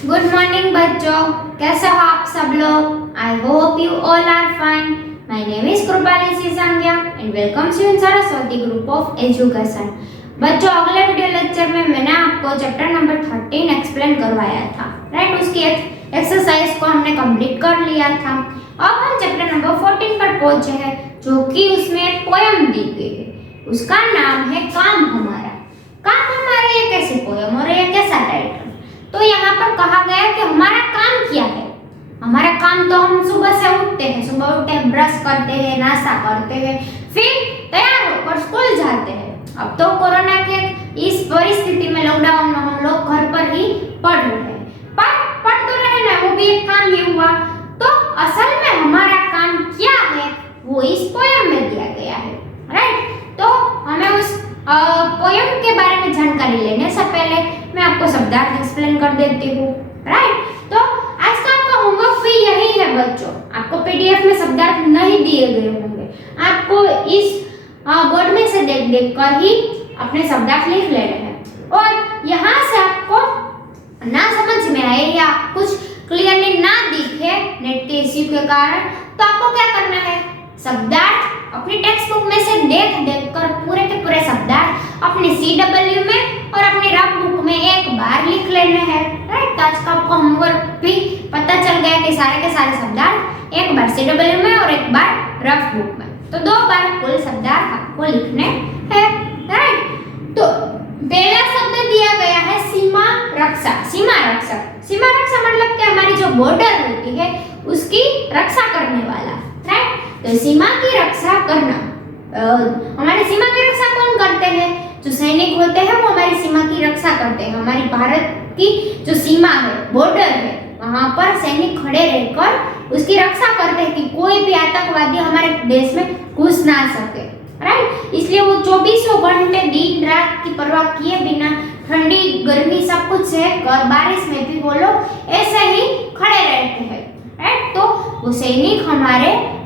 Good morning बच्चों, कैसे हो आप सब लोग? I hope you all are fine. My name is Kripali Sisangiya and welcome to Saraswati group of education. बच्चों, अगले वीडियो लेक्चर में मैंने आपको चैप्टर नंबर 13 एक्सप्लेन करवाया था, राइट? उसकी एक्सरसाइज को हमने कंप्लीट कर लिया था। अब हम चैप्टर नंबर 14 पर पहुंचे हैं, जो कि उसमें एक पोयम दी गई है। उसका नाम है काम हमारा। काम हमारा ये कैसी पोयम और ये कैसा टाइटल? तो यहाँ पर कहा गया है कि हमारा काम क्या है। हमारा काम तो हम सुबह से उठते हैं, सुबह उठते हैं, ब्रश करते हैं, नाश्ता करते हैं, फिर तैयार होकर स्कूल जाते हैं। अब तो कोरोना के इस परिस्थिति में, लॉकडाउन में हम लोग घर पर ही पढ़ रहे हैं, पर पढ़ तो रहे ना, वो भी एक काम ही हुआ। तो असल में हमारा काम क्या है वो इस पोयम में दिया गया है, राइट? तो हमें उस पोयम के बारे में जानकारी लेने से पहले मैं आपको शब्दार्थ एक्सप्लेन कर देती हूँ, राइट? तो आज का आपका होमवर्क भी यही है बच्चों। आपको पीडीएफ में शब्दार्थ नहीं दिए गए होंगे, आपको इस बोर्ड में से देख देख कर ही अपने शब्दार्थ लिख लेने हैं। और यहाँ से आपको ना समझ में आए या कुछ क्लियरली ना दिखे नेट के इश्यू के कारण, तो आपको क्या करना है? शब्दार्थ अपनी टेक्स्ट बुक में से देख देख कर पूरे के पूरे शब्दार्थ अपने CW में और अपनी रफ बुक में एक बार लिख लेने हैं, राइट? आज का आपको होमवर्क भी पता चल गया कि सारे के सारे शब्दार्थ एक बार CW में और एक बार रफ बुक में, तो 2 बार कुल शब्दार्थ आपको लिखने हैं, राइट? तो पहला शब्द दिया गया है सीमा रक्षा। सीमा रक्षा, सीमा रक्षा मतलब कि हमारी जो बॉर्डर होती है उसकी रक्षा करने वाला, राइट? तो सीमा की रक्षा करना, हमारी सीमा की रक्षा कौन करते हैं? जो सैनिक होते हैं वो हमारी सीमा की रक्षा करते हैं। हमारी भारत की जो सीमा है, बॉर्डर है, वहां पर सैनिक खड़े रहकर उसकी रक्षा करते हैं कि कोई भी आतंकवादी हमारे देश में घुस ना सके, राइट? इसलिए वो 24 घंटे दिन रात की परवाह किए बिना, ठंडी गर्मी सब कुछ सहकर, बारिश में भी वो लोग ऐसे ही खड़े रहते हैं, राइट? तो वो सैनिक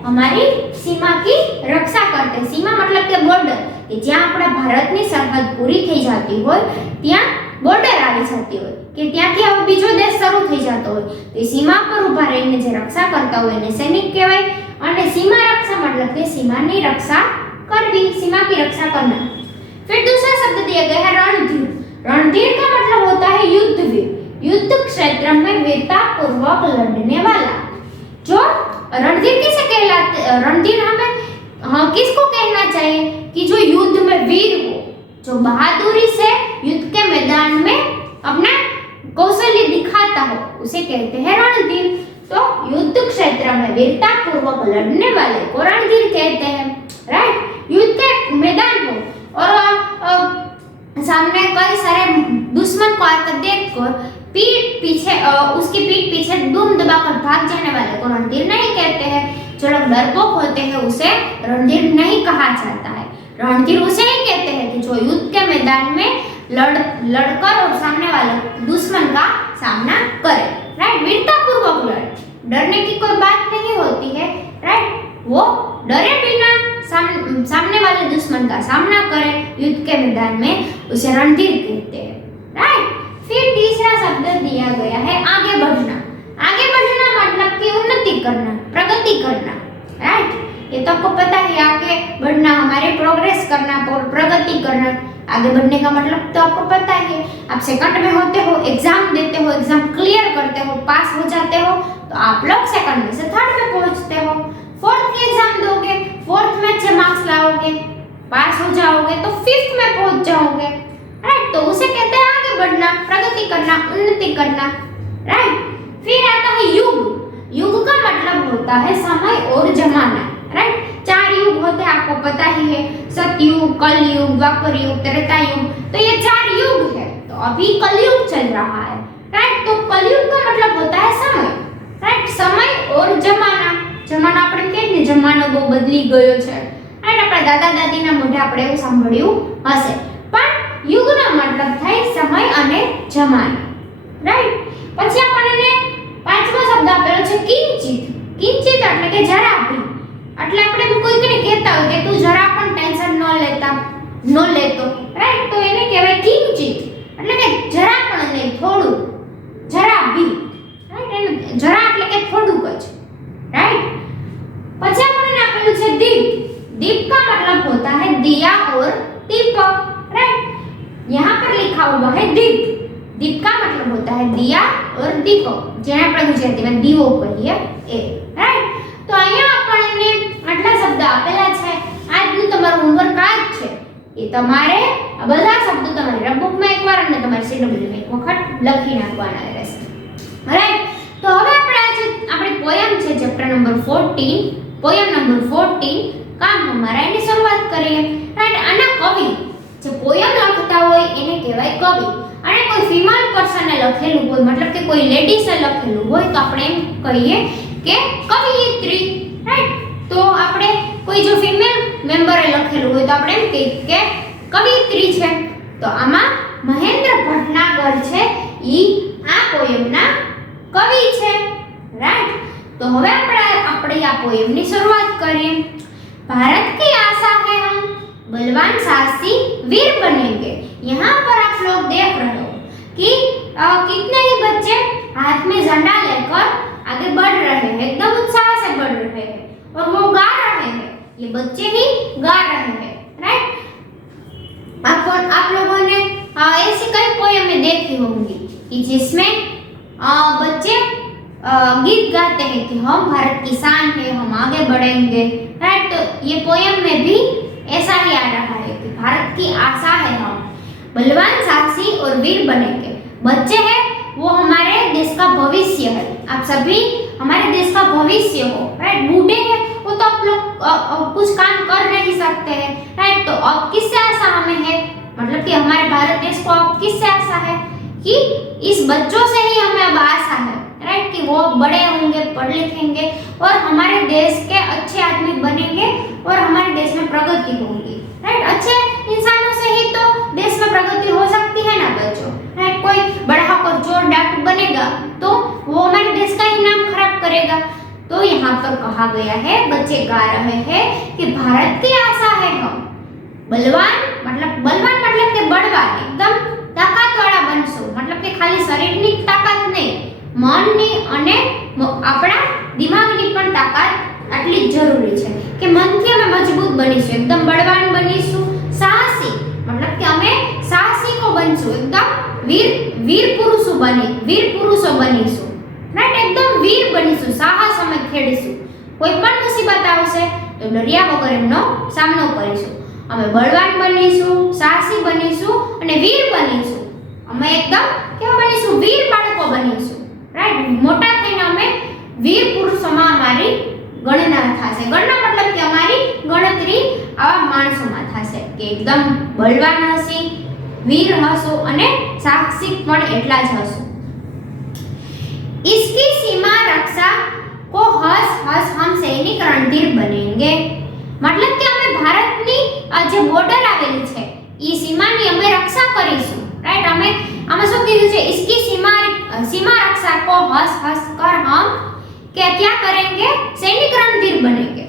हमारी सीमा की रक्षा करते हैं। सीमा मतलब કે બોર્ડર, કે જ્યાં આપણા ભારતની સરહદ પૂરી થઈ જતી હોય ત્યાં બોર્ડર આવી જતી હોય, કે ત્યાંથી હવે બીજો દેશ શરૂ થઈ જતો હોય, તો એ सीमा પર ઊભા રહીને જે રક્ષા કરતા હોય એને સૈનિક કહેવાય। અને सीमा रक्षा मतलब કે सीमाની रक्षा करवी, सीमा की रक्षा करना। फिर दूसरा शब्द दिया गया है रणधीर। रणधीर का मतलब होता है युद्धवीर, युद्ध क्षेत्र में वीरता पूर्वक लड़ने वाला। जो रणधीर किसे कहलाते? रणधीर हमें किसको कहना चाहिए? कि जो युद्ध में वीर हो, जो बहादुरी से युद्ध के मैदान में अपना कौशल्य दिखाता हो, उसे कहते हैं रणधीर। तो युद्ध क्षेत्र में वीरता पूर्वक लड़ने वाले को रणधीर कहते हैं, राइट? युद्ध के मैदान हो और सामने कई सारे दुश्मन को आकर देखकर उसकी पीठ पीछे दुम दबाकर भाग जाने वाले को रणधीर नहीं कहते हैं। जो लोग डरपोक होते हैं उसे रणधीर नहीं कहा जाता है। रणधीर उसे ही कहते हैं कि जो युद्ध के मैदान में लड़कर और सामने वाले दुश्मन का सामना करे, राइट? वीरता पूर्वक लड़े, डरने की कोई बात नहीं होती है, राइट? वो डरे बिना सामने वाले दुश्मन का सामना करे युद्ध के मैदान में, उसे रणधीर कहते हैं, राइट? फिर तीसरा शब्द दिया गया है आगे बढ़ना। आगे बढ़ना मतलब कि उन्नति करना, प्रगति करना, राइट? ये तो आपको पता है, आगे बढ़ना हमारे प्रोग्रेस करना, प्रगति करना। आगे बढ़ने का मतलब तो आपको पता ही है। आप सेकंड में होते हो, एग्जाम देते हो, एग्जाम क्लियर करते हो, पास हो जाते हो, तो आप लोग सेकंड में से थर्ड में पहुंचते हो। फोर्थ की एग्जाम दोगे, फोर्थ में अच्छे मार्क्स लाओगे, पास हो जाओगे, तो फिफ्थ में पहुंच जाओगे, राइट? तो उसे कहते हैं आगे बढ़ना, प्रगति करना, उन्नति करना, राइट? फिर आता है युग। युग का मतलब होता है समय और जमाना, राइट? 4 युग होते हैं, आपको पता ही है, सतयुग, कलयुग, द्वापर युग, त्रेता युग। तो ये 4 युग है। तो अभी कलयुग चल रहा है, राइट? तो कलयुग का मतलब होता है समय, राइट? समय और जमाना। जमाना આપણે કહે ને જમાનો બહુ બદલી ગયો છે, રાઈટ? આપણા દાદા દાદીના મોઢે આપણે એવું સાંભળ્યું હશે। પણ યુગનો મતલબ થાય સમય અને જમાના, રાઈટ? પછી આપણને પાંચમો શબ્દ આપેલો છે કિંચિત। કિંચિત એટલે કે જરા ભી, એટલે આપણે કોઈને કહેતા હોય કે તું જરા પણ ટેન્શન ન લેતો, રાઈટ? તો એને કહેવાય કિંચિત, એટલે કે જરા પણ નહીં, થોડું, જરા ભી, दीप। दीप का मतलब होता है दिया और दीपक, राइट। यहाँ पर लिखा हुआ है दीप। दीप का मतलब होता है दिया और दीपक, જેને આપણે ગુજરાતીમાં દીવો કહીએ એ, રાઈટ। તો અહીંયા આપણને આટલા શબ્દ આપેલા છે। આજનું તમારું હોમવર્ક આ જ છે। એ તમારે આ બધા શબ્દો તમારી રબબુકમાં એકવાર અને તમારી સીડબ્લ્યુમાં એક વખત લખી નાખવાના રહેશે, રાઈટ। તો હવે આપણે આજે આપણી પોયમ છે ચેપ્ટર નંબર 14, પોયમ નંબર 14 કામ હમારા એની શરૂઆત કરીએ, રાઈટ। આના કવિ જે પોયમ લખતા હોય એને કહેવાય કવિ। અને કોઈ ફીમેલ પર્સને લખેલું હોય, મતલબ કે કોઈ લેડીસે લખેલું હોય તો આપણે એમ કહીએ કે કવિયત્રી, રાઈટ। તો આપણે કોઈ જો ફીમેલ મેમ્બરે લખેલું હોય તો આપણે એમ કહીએ કે કવિયત્રી છે। તો આમાં મહેન્દ્ર ભટનાગર છે ઈ આ પોયમના કવિ છે, રાઈટ। તો હવે આપણે આ પોયમની શરૂઆત કરીએ। भारत की आशा है हम बलवान साहसी वीर बनेंगे। यहाँ पर आप लोग देख रहे हो कि कितने ही बच्चे हाथ में झंडा लेकर आगे बढ़ रहे हैं, एकदम उत्साह से बढ़ रहे हैं और वो गा रहे हैं। ये बच्चे ही गा रहे हैं, राइट। आप लोगों ने ऐसी कई पोएमें देखी होंगी कि जिसमें बच्चे गीत गाते हैं कि हम भारत की शान है, हम आगे बढ़ेंगे, राइट। तो ये पोयम में भी ऐसा ही आ रहा है कि भारत की आशा है हम बलवान साहसी और वीर बनेंगे। बच्चे हैं वो हमारे देश का भविष्य है। आप सभी हमारे देश का भविष्य हो, राइट। बूढ़े हैं वो तो आप लोग कुछ काम कर नहीं सकते हैं, राइट। तो अब किससे आशा हमें है, मतलब कि हमारे भारत देश को अब किससे आशा है कि इस बच्चों से ही हमें अब आशा है, राइट। कि वो बड़े होंगे, पढ़ लिखेंगे और हमारे देश के अच्छे आदमी बनेंगे और हमारे देश में प्रगति होगी, राइट। अच्छे इंसानों से ही तो देश में प्रगति हो सकती है ना बच्चों, राइट। कोई बड़ा होकर चोर डाकू बनेगा तो वो हमारे देश का ही नाम खराब करेगा। तो यहाँ पर कहा गया है, बच्चे गा रहे हैं कि भारत की आशा है हम बलवान मतलब के बड़वान, एकदम ताकत वाला बनशो, मतलब कि खाली शरीरनी ताकत नहीं, मननी અને આપણા દિમાગની પણ તાકાત આટલી જ જરૂરી છે કે મનથી અમે મજબૂત બનીશું, એકદમ બળવાન બનીશું। સાહસી मतलब કે અમે સાહસિકો બનશું, એકદમ વીર પુરુષો બનીશું, રાઈટ। એકદમ વીર બનીશું, સાહસ અમે ખેડીશું। કોઈ પણ મુસીબત આવશે તો ડર્યા વગર એમનો સામનો કરીશું। અમે બળવાન બનીશું, સાહસી બનીશું અને વીર બનીશું। અમે એકદમ કેવા બનીશું, વીર બાળકો બનીશું, राइट। मोटा थईने अमे वीर पुरुषोमां अमारी गणना थशे। गणना मतलब कि अमारी गणतरी आवा माणसोमां थशे कि एकदम बलवान हसी, वीर हसो अने साहसिक पण एटला ज हसो। इसकी सीमा रक्षा को हस हस हम सैनिक रणधीर बनेंगे। मतलब कि अमे भारतनी जे बॉर्डर आवेली छे ई सीमानी अमे रक्षा करीशुं, राइट। अमे आमां शुं कीधुं छे, इसकी सीमा रक्षा को हस हस कर हम क्या करेंगे, सैनिक रणधीर बनेंगे।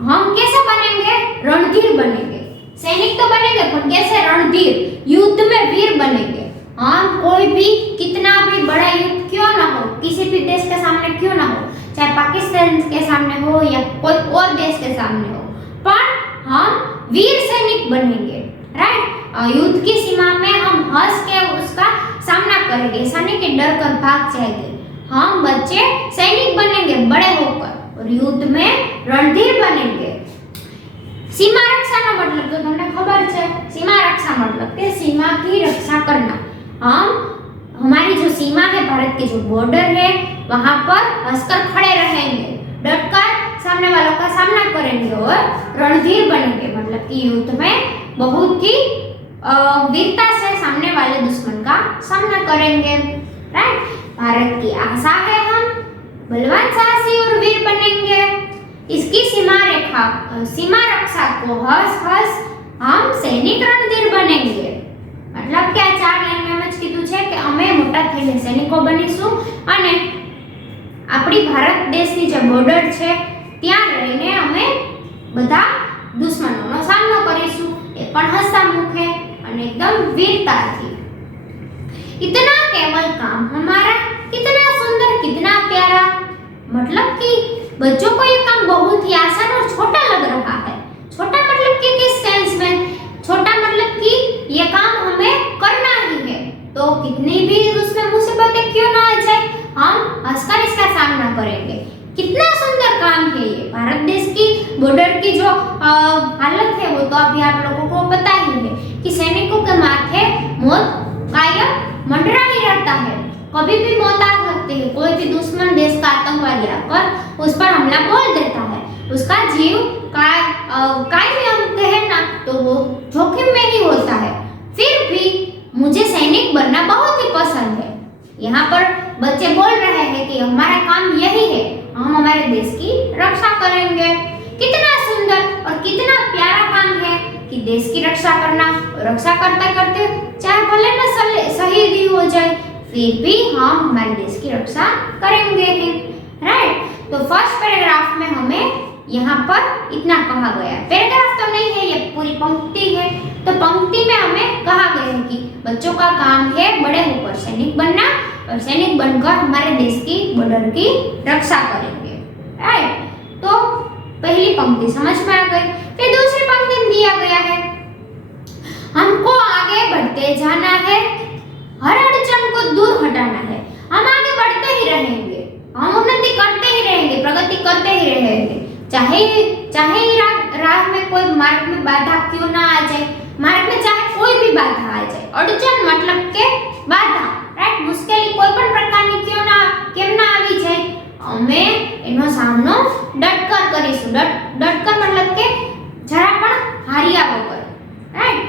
हम कैसे बनेंगे, रणधीर बनेंगे। सैनिक तो बनेंगे पर कैसे, रणधीर, युद्ध में वीर बनेंगे। हम कोई भी कितना भी बड़ा युद्ध क्यों ना हो, किसी भी देश के सामने क्यों ना हो, चाहे पाकिस्तान के सामने हो या कोई और देश के सामने हो, पर हम वीर सैनिक बनेंगे, राइट। युद्ध की सीमा में हम हंस के उसका सामना करेंगे, ऐसा नहीं कि डर कर भाग जाएंगे। हम बच्चे सैनिक बनेंगे बड़े होकर और युद्ध में रणधीर बनेंगे। सीमा रक्षा का मतलब तो तुमने खबर है, सीमा रक्षा मतलब कि सीमा की रक्षा करना। हम हमारी जो सीमा है, भारत की जो बॉर्डर है, वहां पर हंसकर खड़े रहेंगे, डटकर सामने वालों का सामना करेंगे और रणधीर बनेंगे। मतलब कि युद्ध में बहुत ही वीरता से सामने वाले दुश्मन का सामना करेंगे, राइट। भारत की आशा है हम बलवान साहसी और वीर बनेंगे। इसकी सीमा रक्षा को हस हस हम सैनिक रणधीर बनेंगे। मतलब कि आ 4 लाइन में જ કીધું છે કે અમે મોટા થઈને સૈનિકો બનીશું અને આપણી ભારત દેશની જે બોર્ડર છે ત્યાં રહીને અમે બધા દુશ્મનોનો સામનો કરીશું, એ પણ હસતા મુખે અને एकदम वीरता थी। इतना केवल काम हमारा, कितना सुंदर, कितना प्यारा। मतलब कि बच्चों को ये काम बहुत ही आसान और छोटा लग रहा है। छोटा मतलब कि किस सेंस में? छोटा मतलब कि ये काम हमें करना ही है, तो कितनी भी उसमें मुसीबतें क्यों ना आ जाए, हम हंसकर इसका सामना करेंगे। कितना सुंदर काम है ये। भारत देश की बॉर्डर की जो हालत है वो तो अभी आप लोगों को पता ही है कि सैनिकों के माथे मौत कायम मंडरा ही रहता है। कभी भी मौत आ सकती है। कोई भी दुश्मन देश का आतंकवादी आकर उस पर हमला बोल देता है, उसका जीव कायम हम कहे ना तो वो जोखिम में ही होता है। फिर भी मुझे सैनिक बनना बहुत ही पसंद है। यहाँ पर बच्चे बोल रहे हैं कि हमारा काम यही है, हम हमारे देश की रक्षा करेंगे। कितना सुंदर और कितना प्यारा काम है कि देश की रक्षा करना। रक्षा करते करते चाहे भले न शहीद ही हो जाए, फिर भी हम हमारे देश की रक्षा करेंगे ही, राइट। तो फर्स्ट पैराग्राफ में हमें यहाँ पर इतना कहा गया है। पैराग्राफ तो नहीं है, ये पूरी पंक्ति है। तो पंक्ति में हमें कहा गया है कि बच्चों का काम है बड़े होकर सैनिक बनना और सैनिक बनकर हमारे देश की बॉर्डर की रक्षा करेंगे, राइट। तो पहली पंक्ति समझ में आ गई। फिर दूसरी पंक्ति में दिया गया है, हमको आगे बढ़ते जाना है, हर अड़चन को दूर हटाना है। हम आगे बढ़ते ही रहेंगे, हम उन्नति करते ही रहेंगे, प्रगति करते ही रहेंगे, चाहे राह में कोई मार्ग में बाधा क्यों ना आ जाए। मार्ग में चाहे कोई भी बाधा आ जाए, अड़चन मतलब के बाधा, राइट। मुश्किल कोई पण प्रकारनी केम ना આવી જાય, અમે એનો સામનો ડટકર કરીશું। ડટકર मतलब કે જરા પણ હાર્યા વગર, राइट।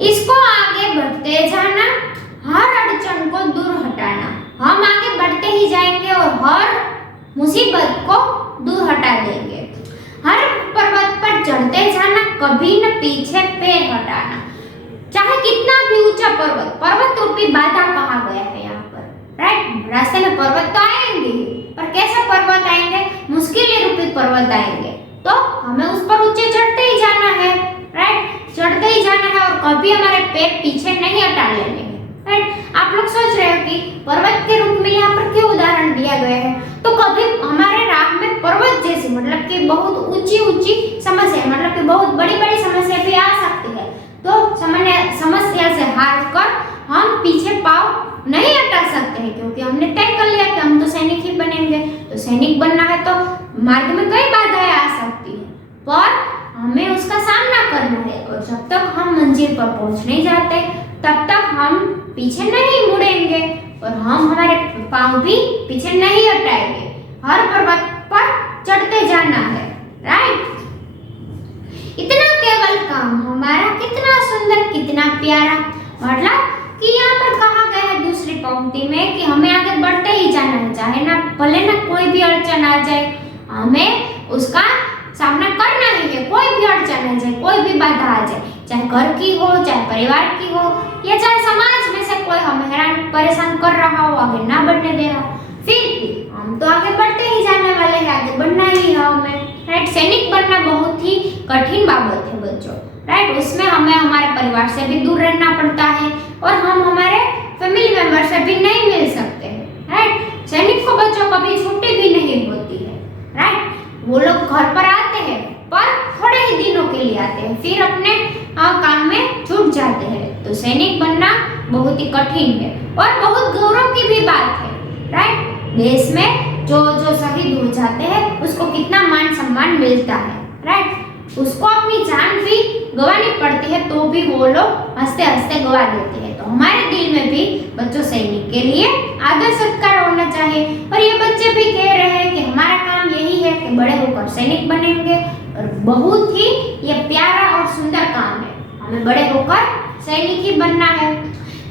इसको आगे बढ़ते जाना, हर अड़चन को दूर हटाना। हम आगे बढ़ते ही जाएंगे और हर मुसीबत को दूर हटा देंगे। हर पर्वत पर चढ़ते जाना, कभी न पीछे पैर हटाना। चाहे कितना भी ऊंचा पर्वत रूपी बाधा कहा गया है यहाँ पर, राइट। रास्ते में पर्वत तो आएंगे ही, पर कैसे पर्वत आएंगे? मुश्किल रूपी पर्वत आएंगे, तो हमें उस पर ऊंचे चढ़ते ही जाना है, राइट। चढ़ते ही जाना है और कभी हमारे पैर पीछे नहीं हटा लेने हैं, राइट। आप लोग सोच रहे हो कि पर्वत के रूप में यहाँ पर क्यों उदाहरण दिया गया है? तो कभी हमारे राह में पर्वत जैसी मतलब कि बहुत ऊंची समस्या, मतलब कि बहुत बड़ी समस्या भी आ सकती है। तो समस्या से हार कर हम पीछे पाँव नहीं हटा सकते हैं, क्योंकि हमने तय कर लिया कि हम तो सैनिक ही बनेंगे। तो सैनिक बनना है तो मार्ग में कई बाधाएं आ सकती है, पर हमें उसका सामना करना है। और जब तक हम मंजिल पर पहुंच नहीं जाते तब तक हम पीछे नहीं मुड़ेंगे और हम हमारे पाँव भी पीछे नहीं हटाएंगे। हर पर्वत पर चढ़ते जाना है, राइट। इतना केवल काम हमारा, कितना सुंदर कितना प्यारा। मतलब कि यहाँ पर कहा गया है दूसरी पंक्ति में कि हमें आगे बढ़ते ही जाना है, चाहे ना भले ना कोई भी अड़चन आ जाए, हमें उसका सामना करना ही है। कोई भी अड़चन आ जाए, कोई भी बाधा आ जाए, चाहे घर की हो, चाहे परिवार की हो, या चाहे समाज में से कोई हमें हैरान परेशान कर रहा हो, आगे ना बढ़ने दे रहा, फिर भी हम तो आगे बढ़ते ही जाने वाले हैं, आगे बढ़ना ही है हमें, राइट। सैनिक बनना बहुत ही कठिन बाबत है बच्चों, राइट। उसमें हमें हमारे परिवार से भी दूर रहना पड़ता है और हम हमारे फैमिली मेंबर से भी नहीं मिल सकते हैं, राइट। सैनिक को बच्चों कभी छुट्टी भी नहीं होती है, राइट। वो लोग घर पर आते हैं पर थोड़े ही दिनों के लिए आते हैं, फिर अपने काम में छूट जाते हैं। तो सैनिक बनना बहुत ही कठिन है और बहुत गौरव की भी बात है, राइट। देश में जो शहीद हो जाते हैं उसको कितना मान सम्मान मिलता है, राइट। उसको अपनी जान भी गंवानी पड़ती है तो भी वो लोग हंसते हंसते गंवा देते हैं। तो हमारे दिल में भी बच्चों सैनिक के लिए आदर सत्कार होना चाहिए। और ये बच्चे भी कह रहे हैं कि हमारा काम यही है कि बड़े होकर सैनिक बनेंगे, और बहुत ही ये प्यारा और सुंदर काम है, हमें बड़े होकर सैनिक ही बनना है।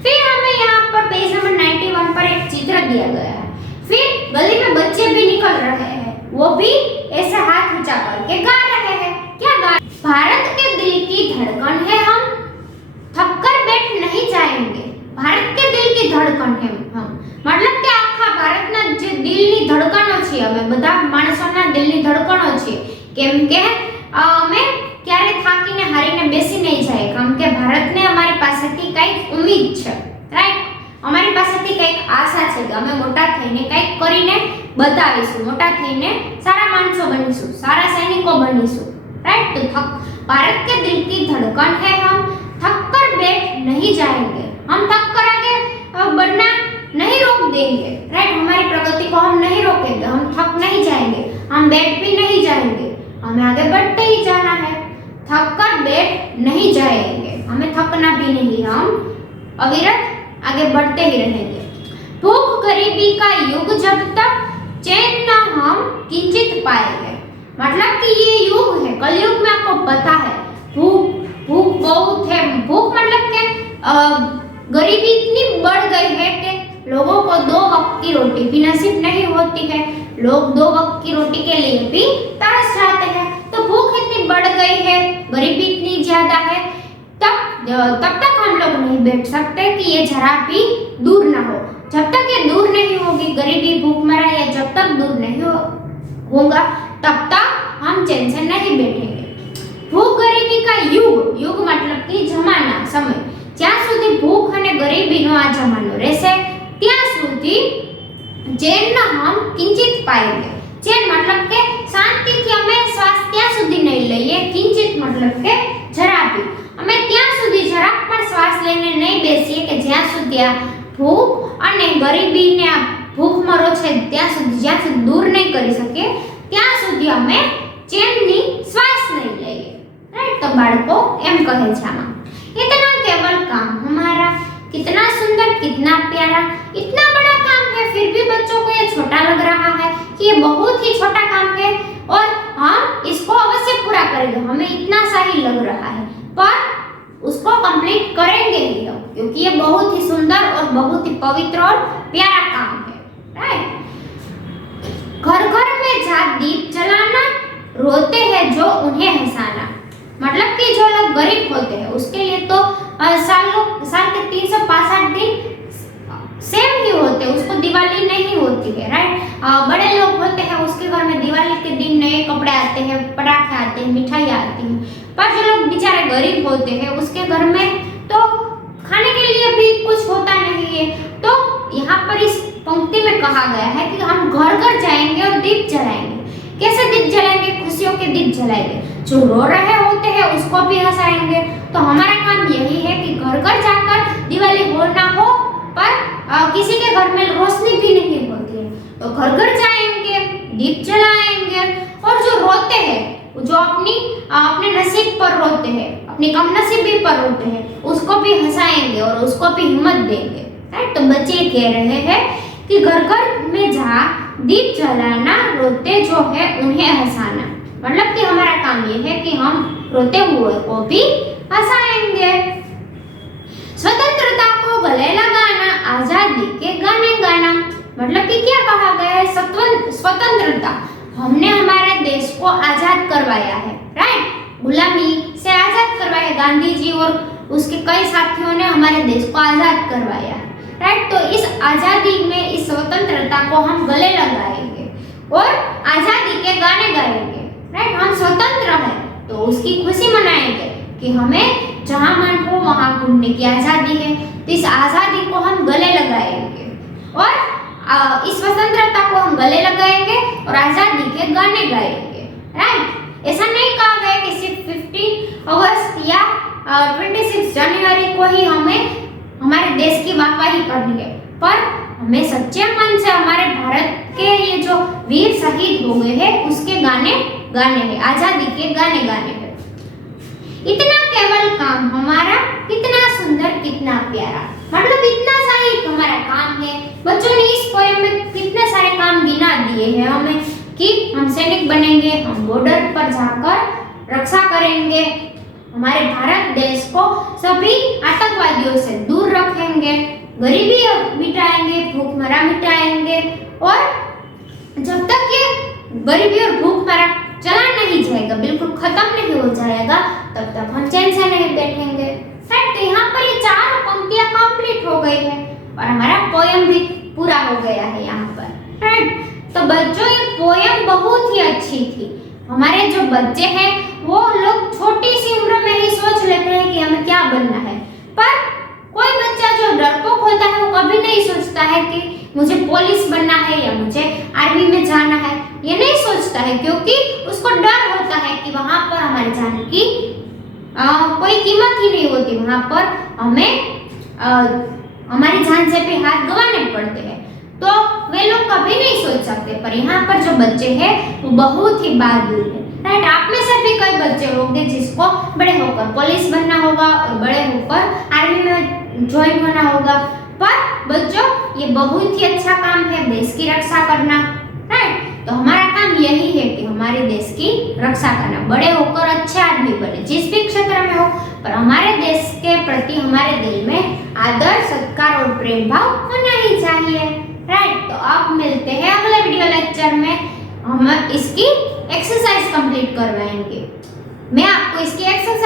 फिर हमें यहाँ पर पेज नंबर 91 पर एक चित्र दिया गया है। फिर गली में बच्चे भी निकल रहे हैं, वो भी ऐसे हाथ ऊंचा करके गा रहे हैं। क्या गा? भारत के दिल की धड़कन है हम, थककर बैठ नहीं जाएंगे। भारत के दिल की धड़कन है हम, मतलब કે આખા ભારતના જે દિલની ધડકનો છે, અમે બધા માણસોના દિલની ધડકનો છે, કેમ કે અમે ક્યારે થાકીને હારીને બેસી નહીં જાય, કેમ કે ભારતને અમારી પાસેથી કંઈક ઉમ્મીદ છે, રાઈટ। અમારી પાસેથી કંઈક આશા છે કે અમે મોટા થઈને કંઈક કરીને બતાવીશું, મોટા થઈને સારા માણસો બનીશું, સારા સૈનિકો બનીશું, राइट। तो भारत के दिल की धड़कन है हम, थक कर बैठ नहीं जाएंगे, हम थक कर आगे बढ़ना नहीं रोक देंगे, राइट। हमारी प्रगति को हम नहीं रोकेंगे, हम थक नहीं जाएंगे, हम बैठ भी नहीं जाएंगे, हमें आगे बढ़ते ही जाना है, थक कर बैठ नहीं जाएंगे, हमें थकना भी नहीं, हम अविरत आगे बढ़ते ही रहेंगे। भूख गरीबी का युग जब तक चैन न हम किंचित पाएंगे, मतलब कि ये युग है, कलयुग में आपको पता है भूख भूख बहुत है। भूख मतलब के गरीबी इतनी बढ़ गई है कि लोगों को 2 वक्त की रोटी भी नसीब नहीं होती है, लोग 2 वक्त की रोटी के लिए भी तरस जाते हैं। तो भूख इतनी बढ़ गई है, गरीबी इतनी ज्यादा है, तब तक हम लोग नहीं बैठ सकते कि ये जरा भी दूर ना हो। जब तक ये दूर नहीं होगी, गरीबी भूखमरा ये जब तक दूर नहीं होगा, तब तक हम चैन से नहीं बैठेंगे। भूख गरीबी का युग, युग मतलब कि जमाना, समय, જ્યાં સુધી ભૂખ અને ગરીબીનો આ જમાનો રહેશે ત્યાં સુધી ચેનના हम किंचित पाएंगे। चैन मतलब के શાંતિથી અમે શ્વાસ ત્યાં સુધી નહીં લઈએ, કિંચિત मतलब કે જરા બી અમે ત્યાં સુધી જરાક પણ શ્વાસ લઈને નહીં બેસીએ કે જ્યાં સુધી આ ભૂખ અને ગરીબીને આ ભૂખમરો છે ત્યાં સુધી જ્યાં સુધી દૂર નહીં કરી શકીએ ત્યાં સુધી અમે ચેનની શ્વાસ નહીં લઈએ, રાઈટ। તો બાળકો એમ કહે છે આમાં, इतना केवल काम हमारा, कितना सुंदर कितना प्यारा, इतना बड़ा काम है फिर भी बच्चों को ये छोटा लग रहा है कि ये बहुत ही छोटा काम है और हम इसको अवश्य पूरा करेंगे, हमें इतना सा ही लग रहा है पर उसको कंप्लीट करेंगे ही हम, क्योंकि ये बहुत ही सुंदर और बहुत ही पवित्र और प्यारा काम है, राइट। घर घर में जा दीप जलाना, रोते हैं जो उन्हें हंसाना, मतलब कि जो लोग गरीब होते हैं उसके लिए तो साल के 365 दिन सेम ही होते हैं, उसको दिवाली नहीं होती है, राइट। बड़े लोग होते हैं उसके घर में दिवाली के दिन नए कपड़े आते हैं, पटाखे आते हैं, मिठाई आती है, पर जो लोग बेचारे गरीब होते हैं उसके घर में तो खाने के लिए भी कुछ होता नहीं है। तो यहाँ पर इस पंक्ति में कहा गया है कि हम घर घर जाएंगे और दीप जलाएंगे। कैसे दीप जलाएंगे? खुशियों के दीप जलाएंगे, जो रो रहे होते हैं उसको भी हंसाएंगे। तो हमारा काम यही है कि घर घर जाकर दिवाली हो ना हो पर किसी के घर में रोशनी भी नहीं होती है तो घर घर जाएंगे, दीप जलाएंगे और जो रोते हैं, जो अपने नसीब पर रोते हैं, अपनी कमनसीबी पर रोते हैं, उसको भी हंसाएंगे और उसको भी हिम्मत देंगे, राइट। तो बच्चे कह रहे हैं कि घर घर में जा दीप जलाना, रोते जो है उन्हें हंसाना, मतलब कि हमारा काम ये है कि हम रोते हुए को भी हंसाएंगे। स्वतंत्रता को गले लगाना, आजादी के गाने गाना, मतलब कि क्या कहा गया है? स्वतंत्रता, हमने हमारे देश को आजाद करवाया है, राइट। गुलामी से आजाद करवाया, गांधी जी और उसके कई साथियों ने हमारे देश को आजाद करवाया, राइट। तो इस आजादी में, इस स्वतंत्रता को हम गले लगाएंगे और आजादी के गाने गाएंगे, राइट। हम स्वतंत्र हैं तो उसकी खुशी मनाएंगे कि हमें जहाँ मन हो वहाँ घूमने की आजादी है, तो इस आजादी को हम गले लगाएंगे और इस स्वतंत्रता को हम गले लगाएंगे और आजादी के गाने गाएंगे, राइट। ऐसा नहीं कहा गया कि सिर्फ 15 अगस्त या 26 जनवरी को ही हमें हमारे देश की वाहवाही करनी है, पर हमें सच्चे मन से हमारे भारत के ये जो वीर शहीद हो गए हैं उसके गाने गाने हैं, आजादी के गाने गाने हैं। इतना केवल काम हमारा, कितना सुंदर कितना प्यारा, मतलब इतना सा ही हमारा काम है। बच्चों ने इस पोएम में कितने सारे काम गिना दिए हैं हमें कि हम सैनिक बनेंगे, हम बॉर्डर पर जाकर रक्षा करेंगे, हमारे भारत देश को सभी आतंकवादियों से दूर रखेंगे, गरीबी मिटाएंगे, भूखमरा मिटाएंगे और जब तक ये गरीबी और भूखमरा चला नहीं जाएगा, बिल्कुल खत्म नहीं हो जाएगा, तब तक हम चैन से नहीं बैठेंगे, राइट। तो यहाँ पर ये 4 पंक्तियां कंप्लीट हो गई है और हमारा पोएम भी पूरा हो गया है यहाँ पर, राइट। तो बच्चों ये पोएम बहुत ही अच्छी थी। हमारे जो बच्चे हैं वो लोग छोटी सी उम्र में ही सोच लेते हैं कि हमें क्या बनना है, पर कोई बच्चा जो डरपोक होता है वो कभी नहीं सोचता है कि मुझे पुलिस बनना है या मुझे आर्मी में जाना है, ये नहीं सोचता है, क्योंकि उसको डर होता है कि वहां पर हमारी जान की कोई कीमत ही नहीं होती, वहां पर हमें हमारी जान से भी हाथ गंवाने पड़ते हैं। तो वे लोग कभी नहीं सोच सकते, पर यहाँ पर जो बच्चे हैं वो बहुत ही बहादुर है। राइट, आप में से भी कई बच्चे होंगे जिसको बड़े होकर पुलिस बनना होगा और बड़े होकर आर्मी में ज्वाइन होना होगा। पर बच्चों, ये बहुत ही अच्छा काम है देश की रक्षा करना। राइट, तो हमारा काम यही है कि हमारे देश की रक्षा करना, बड़े होकर अच्छे आदमी बने जिस भी क्षेत्र में हो, पर हमारे देश के प्रति हमारे दिल में आदर, सत्कार और प्रेम भाव होना ही चाहिए। राइट, तो अब मिलते हैं अगले वीडियो लेक्चर में। हम इसकी एक्सरसाइज कंप्लीट करवाएंगे। मैं आपको इसकी एक्सरसाइज